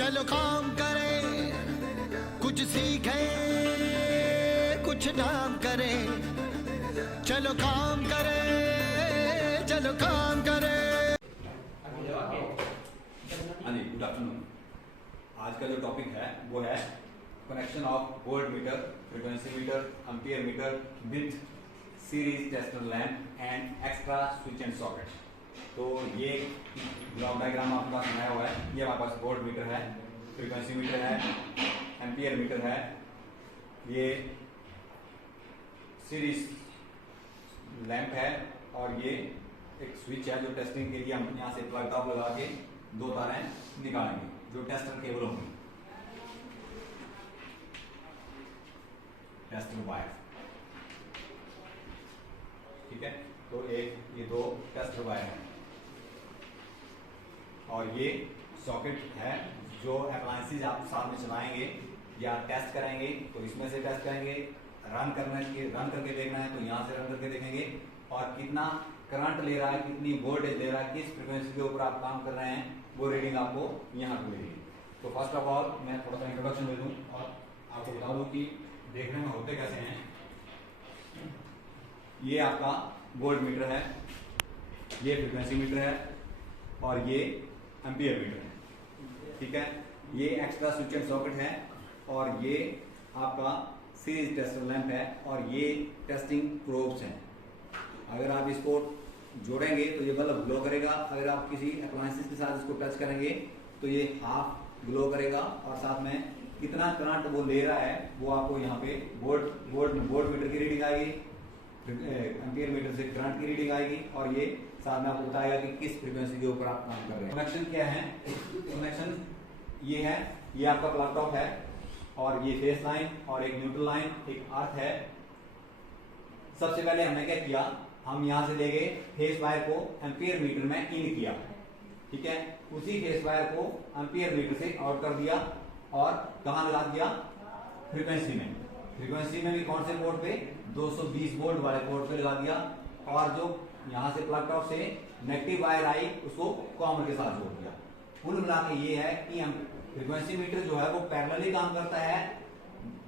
चलो काम करें, कुछ सीखें, कुछ नाम करें। चलो काम करें, चलो काम करें। हाँ जी, गुड आफ्टरनून। आज का जो टॉपिक है वो है connection of volt meter, frequency meter, ampere meter with series tester lamp and extra switch and socket. तो ये ब्लॉक डायग्राम आपके पास बनाया हुआ है। ये हमारे पास वोल्ट मीटर है, फ्रीक्वेंसी मीटर है, एम्पियर मीटर है, ये सीरीज लैंप है और ये एक स्विच है जो टेस्टिंग के लिए हम यहाँ से प्लग टॉप लगा के दो तारें निकालेंगे जो टेस्टर केबल होंगी, टेस्टर वायर। ठीक है, तो एक ये दो टेस्टर वायर हैं और ये सॉकेट है जो अप्लायंसेस आप साथ में चलाएंगे या टेस्ट करेंगे तो इसमें से टेस्ट करेंगे, रन करके देखना है तो यहाँ से रन करके देखेंगे और कितना करंट ले रहा है, कितनी वोल्टेज ले रहा है, किस फ्रीक्वेंसी के ऊपर आप काम कर रहे हैं वो रीडिंग आपको यहाँ पे मिलेगी। तो फर्स्ट ऑफ ऑल मैं थोड़ा सा इंट्रोडक्शन दे दूँ और आपको बता दूँ कि देखने में होते कैसे हैं। ये आपका वोल्ट मीटर है, ये फ्रीक्वेंसी मीटर है और ये एम्पियर मीटर है। ठीक है, ये एक्स्ट्रा स्विच एंड सॉकेट है और ये आपका सीरीज टेस्टर लैंप है और ये टेस्टिंग प्रोब्स हैं। अगर आप इसको जोड़ेंगे तो ये बल्ब ग्लो करेगा, अगर आप किसी अप्लायंसेस के साथ इसको टच करेंगे तो ये हाफ ग्लो करेगा और साथ में कितना करंट वो ले रहा है वो आपको यहाँ पे वोल्ट मीटर की रीडिंग आएगी, एम्पियर मीटर से करंट की रीडिंग आएगी और ये साथ में आपको बताएगा कि किस फ्रीक्वेंसी के ऊपर आप काम कर रहे हैं। कनेक्शन क्या है? कनेक्शन ये है, ये आपका प्लग टॉप है और ये फेस लाइन और एक न्यूट्रल लाइन, एक अर्थ है। सबसे पहले हमने क्या किया, हम यहां से ले गए फेस वायर को एम्पियर मीटर में इन किया। ठीक है, उसी फेस वायर को एम्पियर मीटर से आउट कर दिया और कहां लगा दिया? फ्रीक्वेंसी में। फ्रीक्वेंसी में भी कौन से पोर्ट पे? 220 वोल्ट वाले पोर्ट पे लगा दिया और जो यहां से प्लग टॉप से नेगेटिव वायर आई उसको कॉमन के साथ जोड़ दिया। कुल मिला के ये है कि फ्रीक्वेंसी मीटर जो है वो पैरेलली काम करता है,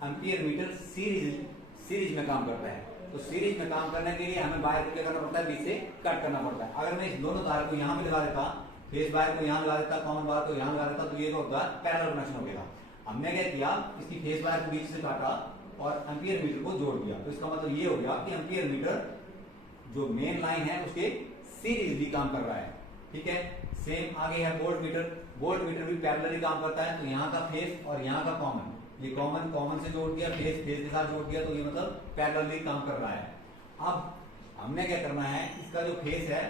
एम्पियर मीटर सीरीज में काम करता है। तो सीरीज में काम करने के लिए हमें वायर को क्या करना पड़ता है? बीच से कट करना पड़ता है। अगर मैं इस दोनों तार को यहाँ पे लगा देता, फेस वायर को यहाँ लगा देता, कॉमन वायर को यहाँ लगा देता तो ये तो होता है पैरेलल कनेक्शन हो गया। हमने क्या किया, इसकी फेस वायर को बीच से काटा और एम्पियर मीटर को जोड़ दिया। तो इसका मतलब ये हो गया कि एम्पियर मीटर जो मेन लाइन है उसके सीरीजली काम कर रहा है। ठीक है, सेम आगे है वोल्ट मीटर। वोल्ट मीटर भी पैरेलली काम करता है। तो यहाँ का फेस और यहाँ का कॉमन, ये कॉमन से जोड़ दिया, फेस के साथ जोड़ दिया, तो ये मतलब पैरेलली काम कर रहा है। अब हमने क्या करना है, इसका जो फेस है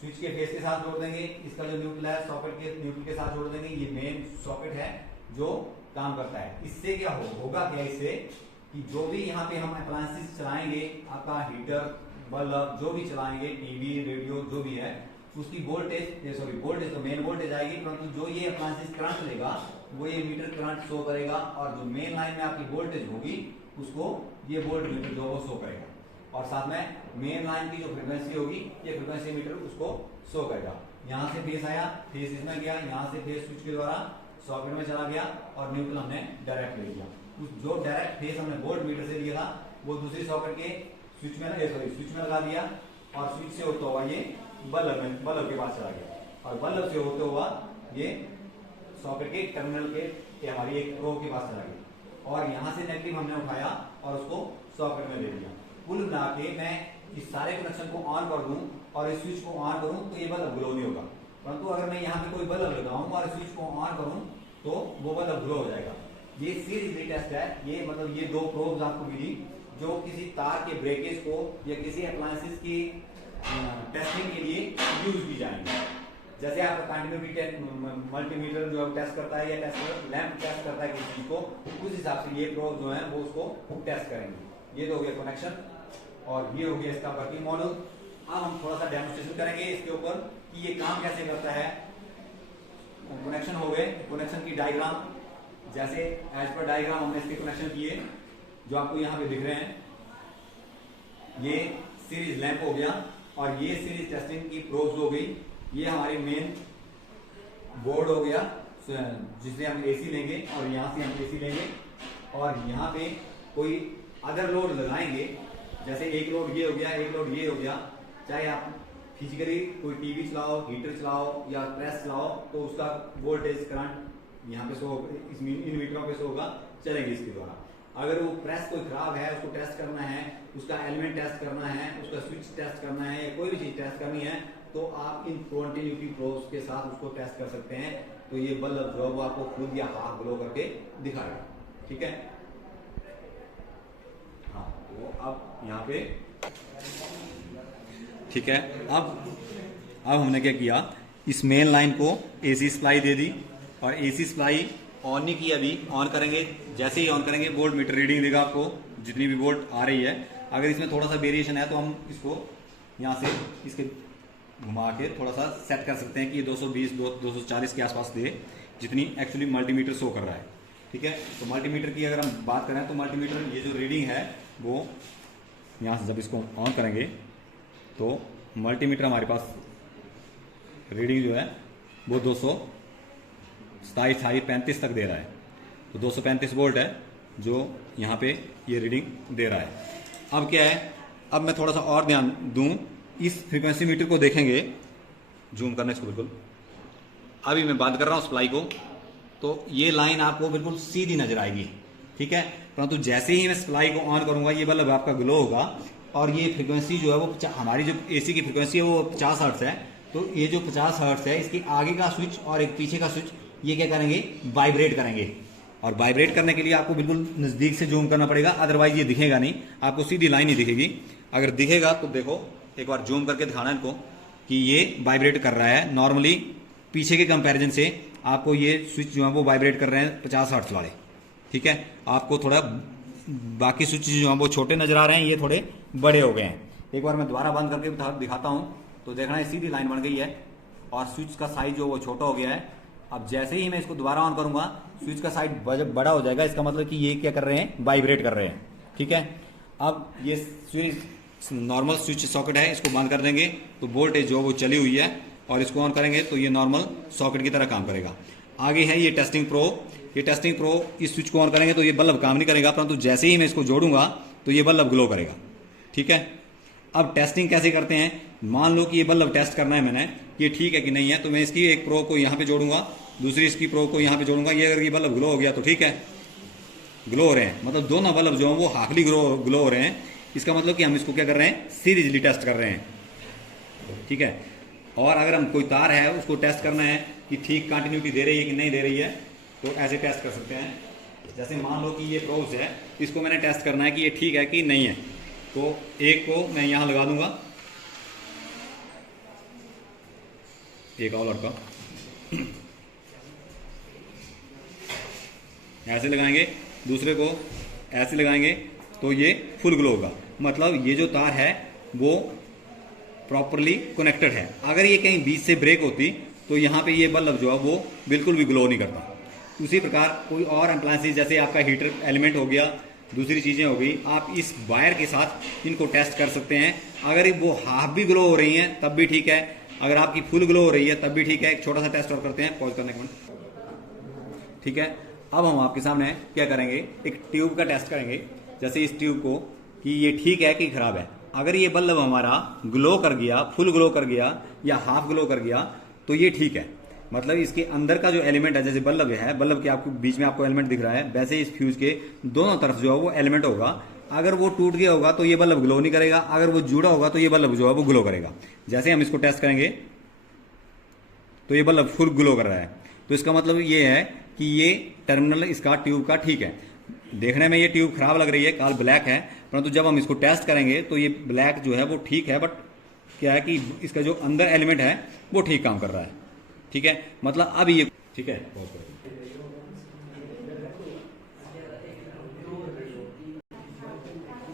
स्विच के फेस के साथ जोड़ देंगे, इसका जो न्यूट्रल है सॉकेट के न्यूट्रल के साथ जोड़ देंगे। ये मेन सॉकेट है जो काम करता है। इससे क्या होगा क्या, इससे कि जो भी यहाँ पे हम अप्लायंसेस चलाएंगे, आपका हीटर, बल्ब जो भी चलाएंगे, टीवी, रेडियो जो भी है, उसकी वोल्टेज तो मेन वोल्टेज आएगी, परंतु जो ये अप्लायंसेस करंट लेगा वो ये मीटर करंट शो करेगा और जो मेन लाइन में आपकी वोल्टेज होगी उसको ये वोल्ट मीटर जो वो शो करेगा और साथ में मेन लाइन की जो फ्रीक्वेंसी होगी ये फ्रीक्वेंसी मीटर उसको शो करेगा। यहाँ से फेस आया, फेस इसमें गया, यहाँ से फेस स्विच के द्वारा सॉकेट में चला गया और न्यूट्रल हमने डायरेक्ट ले लिया। जो डायरेक्ट फेस हमने वोल्ट मीटर से लिया था वो दूसरी सॉकेट के स्विच में लगा दिया और स्विच से होता हुआ ये बल्ब के पास चला गया और बल्ब से होते हुआ ये सॉकेट के टर्मिनल के हमारी एक प्रोब के पास चला गया और यहाँ से नेगेटिव हमने उठाया और उसको सॉकेट में ले लिया। कुल मिला के मैं इस सारे कनेक्शन को ऑन कर दूं और इस स्विच को ऑन करूं तो ये बल्ब ग्लो नहीं होगा, परंतु अगर मैं यहाँ पे कोई बल्ब लगाऊं और स्विच को ऑन करूं तो वो बल्ब ग्लो हो जाएगा। ये सीरीज टेस्ट है। ये मतलब ये दो प्रोब्स आपको मिली जो किसी तार के ब्रेकेज को या किसी अप्लायंसेस की टेस्टिंग के लिए यूज की जाएंगे। जैसे आपका कंटिन्यूटी मल्टीमीटर जो है टेस्ट करता है या टेस्ट लैंप टेस्ट करता है किसी चीज को, उस हिसाब से ये प्रोब जो है वो उसको टेस्ट करेंगे। ये तो हो गया कनेक्शन और ये हो गया इसका वर्किंग मॉडल। अब हम थोड़ा सा डेमोन्स्ट्रेशन करेंगे इसके ऊपर कि ये काम कैसे करता है। कनेक्शन हो गए, कनेक्शन की डायग्राम जैसे एज पर डायग्राम हमने इसके कनेक्शन किए जो आपको यहाँ पे दिख रहे हैं। ये सीरीज लैंप हो गया और ये सीरीज टेस्टिंग की प्रोब्स हो गई। ये हमारी मेन बोर्ड हो गया, जिससे हम एसी लेंगे और यहाँ से हम एसी लेंगे और यहाँ पे कोई अदर लोड लगाएंगे, जैसे एक लोड ये हो गया, एक लोड ये हो गया, चाहे आप फिजिकली कोई टीवी चलाओ, हीटर चलाओ या प्रेस चलाओ, तो उसका वोल्टेज करंट यहाँ पे शो इन मीटरों पे शो होगा, चलेंगे इसके द्वारा। अगर वो प्रेस कोई खराब है, उसको टेस्ट करना है, उसका एलिमेंट टेस्ट करना है, उसका स्विच टेस्ट करना है, कोई भी चीज टेस्ट करनी है, तो आप इन कॉन्टिन्यूटी प्रोब्स के साथ उसको टेस्ट कर सकते हैं। तो ये बल्ब जो वो आपको खुद या हाफ ग्लो करके दिखाएगा, ठीक है। हाँ, तो अब यहाँ पे ठीक है। अब हमने क्या किया, इस मेन लाइन को एसी सप्लाई दे दी और एसी सप्लाई ऑन नहीं की, अभी ऑन करेंगे। जैसे ही ऑन करेंगे वोल्ट मीटर रीडिंग देगा आपको जितनी भी वोल्ट आ रही है। अगर इसमें थोड़ा सा वेरिएशन है तो हम इसको यहाँ से इसके घुमा के थोड़ा सा सेट कर सकते हैं कि ये 220 240 के आसपास दे, जितनी एक्चुअली मल्टीमीटर शो कर रहा है, ठीक है। तो मल्टीमीटर की अगर हम बात करें तो मल्टीमीटर ये जो रीडिंग है वो यहाँ से जब इसको ऑन करेंगे तो मल्टीमीटर हमारे पास रीडिंग जो है वो 227-35 तक दे रहा है। तो 235 वोल्ट है जो यहाँ पे ये रीडिंग दे रहा है। अब क्या है, अब मैं थोड़ा सा और ध्यान दूं, इस फ्रीक्वेंसी मीटर को देखेंगे, जूम करना इसको बिल्कुल, अभी मैं बात कर रहा हूँ सप्लाई को, तो ये लाइन आपको बिल्कुल सीधी नजर आएगी, ठीक है। परंतु जैसे ही मैं सप्लाई को ऑन करूंगा ये बल्ब आपका ग्लो होगा और ये फ्रीक्वेंसी जो है वो हमारी जो एसी की फ्रीक्वेंसी है वो 50 हर्ट्ज है। तो ये जो 50 हर्ट्ज है इसके आगे का स्विच और एक पीछे का स्विच ये क्या करेंगे, वाइब्रेट करेंगे। और वाइब्रेट करने के लिए आपको बिल्कुल नजदीक से जूम करना पड़ेगा, अदरवाइज ये दिखेगा नहीं, आपको सीधी लाइन ही दिखेगी। अगर दिखेगा तो देखो एक बार जूम करके दिखाना इनको कि ये वाइब्रेट कर रहा है। नॉर्मली पीछे के कंपैरिजन से आपको ये स्विच जो है वो वाइब्रेट कर रहे हैं 50 हर्ट्ज वाले, ठीक है। आपको थोड़ा बाकी स्विच जो है वो छोटे नजर आ रहे हैं, ये थोड़े बड़े हो गए हैं। एक बार मैं दोबारा बंद करके दिखाता हूं तो देखना है सीधी लाइन बन गई है और स्विच का साइज जो वो छोटा हो गया है। अब जैसे ही मैं इसको दोबारा ऑन करूंगा स्विच का साइज बड़ा हो जाएगा, इसका मतलब कि ये क्या कर रहे हैं, वाइब्रेट कर रहे हैं, ठीक है। अब ये स्विच नॉर्मल स्विच सॉकेट है, इसको बंद कर देंगे तो वोल्टेज जो वो चली हुई है और इसको ऑन करेंगे तो ये नॉर्मल सॉकेट की तरह काम करेगा। आगे है ये टेस्टिंग प्रो। ये टेस्टिंग प्रो, इस स्विच को ऑन करेंगे तो ये बल्ब काम नहीं करेगा, परंतु जैसे ही मैं इसको जोड़ूंगा तो ये बल्ब ग्लो करेगा, ठीक है। अब टेस्टिंग कैसे करते हैं, मान लो कि ये बल्ब टेस्ट करना है मैंने, ये ठीक है कि नहीं है, तो मैं इसकी एक प्रो को यहाँ पे जोड़ूंगा, दूसरी इसकी प्रो को यहाँ पे जोड़ूंगा। ये अगर ये बल्ब ग्लो हो गया तो ठीक है, ग्लो हो रहे हैं, मतलब दोनों बल्ब जो है वो हाफली ग्लो हो रहे हैं। इसका मतलब कि हम इसको क्या कर रहे हैं, सीरीजली टेस्ट कर रहे हैं, ठीक है। और अगर हम कोई तार है उसको टेस्ट करना है कि ठीक कंटिन्यूटी दे रही है कि नहीं दे रही है, तो ऐसे टेस्ट कर सकते हैं। जैसे मान लो कि ये प्रोज है, इसको मैंने टेस्ट करना है कि ये ठीक है कि नहीं है, तो एक को मैं यहां लगा दूंगा, एक और लड़का ऐसे लगाएंगे, दूसरे को ऐसे लगाएंगे तो ये फुल ग्लो होगा। मतलब ये जो तार है वो प्रॉपरली कनेक्टेड है। अगर ये कहीं बीच से ब्रेक होती तो यहाँ पे ये बल्ब जो है वो बिल्कुल भी ग्लो नहीं करता। उसी प्रकार कोई और अप्लायंसेस जैसे आपका हीटर एलिमेंट हो गया, दूसरी चीजें हो गई, आप इस वायर के साथ इनको टेस्ट कर सकते हैं। अगर वो हाफ भी ग्लो हो रही हैं तब भी ठीक है, अगर आपकी फुल ग्लो हो रही है तब भी ठीक है। एक छोटा सा टेस्ट और करते हैं, पॉज करने के बाद, ठीक है। अब हम आपके सामने क्या करेंगे, एक ट्यूब का टेस्ट करेंगे। जैसे इस ट्यूब को कि ये ठीक है कि खराब है। अगर ये बल्ब हमारा ग्लो कर गया, फुल ग्लो कर गया या हाफ ग्लो कर गया तो ये ठीक है। मतलब इसके अंदर का जो एलिमेंट है, जैसे बल्ब है, बल्ब के आपको बीच में आपको एलिमेंट दिख रहा है, वैसे इस फ्यूज के दोनों तरफ जो है वो एलिमेंट होगा। अगर वो टूट गया होगा तो ये बल्ब ग्लो नहीं करेगा, अगर वो जुड़ा होगा तो ये बल्ब जो है वो ग्लो करेगा। जैसे हम इसको टेस्ट करेंगे तो ये बल्ब फुल ग्लो कर रहा है, तो इसका मतलब ये है कि ये टर्मिनल इसका ट्यूब का ठीक है। देखने में ये ट्यूब खराब लग रही है, काल ब्लैक है, परंतु जब हम इसको टेस्ट करेंगे तो ये ब्लैक जो है वो ठीक है, बट क्या है कि इसका जो अंदर एलिमेंट है वो ठीक काम कर रहा है, ठीक है। मतलब अब ये ठीक है।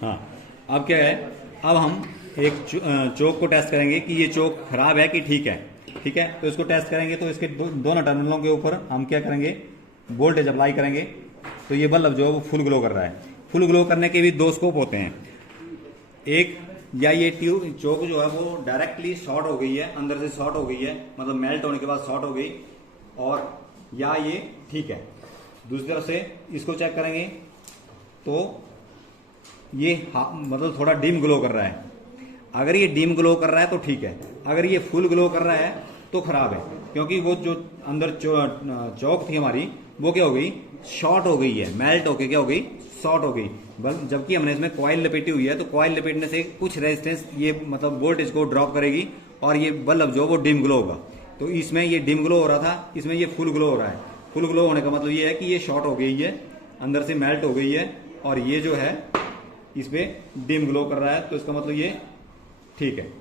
हाँ, अब क्या है, अब हम एक चोक को टेस्ट करेंगे कि ये चोक खराब है कि ठीक है, ठीक है। तो इसको टेस्ट करेंगे तो इसके दोनों टर्मिनलों के ऊपर हम क्या करेंगे, वोल्टेज अप्लाई करेंगे तो ये बल्ब जो है वो फुल ग्लो कर रहा है। फुल ग्लो करने के भी दो स्कोप होते हैं, एक या ये ट्यूब चोक जो है वो डायरेक्टली शॉर्ट हो गई है, अंदर से शॉर्ट हो गई है, मतलब मेल्ट होने के बाद शॉर्ट हो गई, और या ये ठीक है। दूसरी तरफ से इसको चेक करेंगे तो ये मतलब थोड़ा डिम ग्लो कर रहा है। अगर ये डिम ग्लो कर रहा है तो ठीक है, अगर ये फुल ग्लो कर रहा है तो खराब है, क्योंकि वो जो अंदर चौक थी हमारी वो क्या हो गई, शॉर्ट हो गई है, मेल्ट होके क्या हो गई, शॉर्ट हो गई। जबकि हमने इसमें कॉइल लपेटी हुई है, तो कॉइल लपेटने से कुछ रेजिस्टेंस ये मतलब वोल्टेज को ड्रॉप करेगी और ये बल्ब जो वो डिम ग्लो होगा। तो इसमें ये डिम ग्लो हो रहा था, इसमें ये फुल ग्लो हो रहा है। फुल ग्लो होने का मतलब ये है कि ये शॉर्ट हो गई है, अंदर से मेल्ट हो गई है, और ये जो है इसमें डिम ग्लो कर रहा है, तो इसका मतलब ये ठीक है।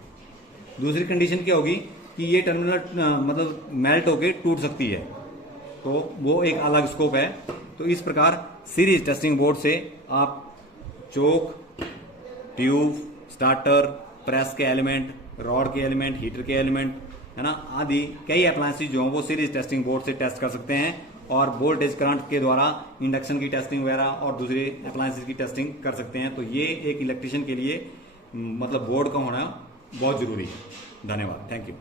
दूसरी कंडीशन क्या होगी कि ये टर्मिनल मतलब मेल्ट होके टूट सकती है, तो वो एक अलग स्कोप है। तो इस प्रकार सीरीज टेस्टिंग बोर्ड से आप चोक, ट्यूब, स्टार्टर, प्रेस के एलिमेंट, रॉड के एलिमेंट, हीटर के एलिमेंट, है ना, आदि कई अप्लायंसेस जो हैं वो सीरीज टेस्टिंग बोर्ड से टेस्ट कर सकते हैं, और वोल्टेज करंट के द्वारा इंडक्शन की टेस्टिंग वगैरह और दूसरे अप्लायंसेस की टेस्टिंग कर सकते हैं। तो ये एक इलेक्ट्रिशियन के लिए मतलब बोर्ड का होना बहुत जरूरी है। धन्यवाद, थैंक यू।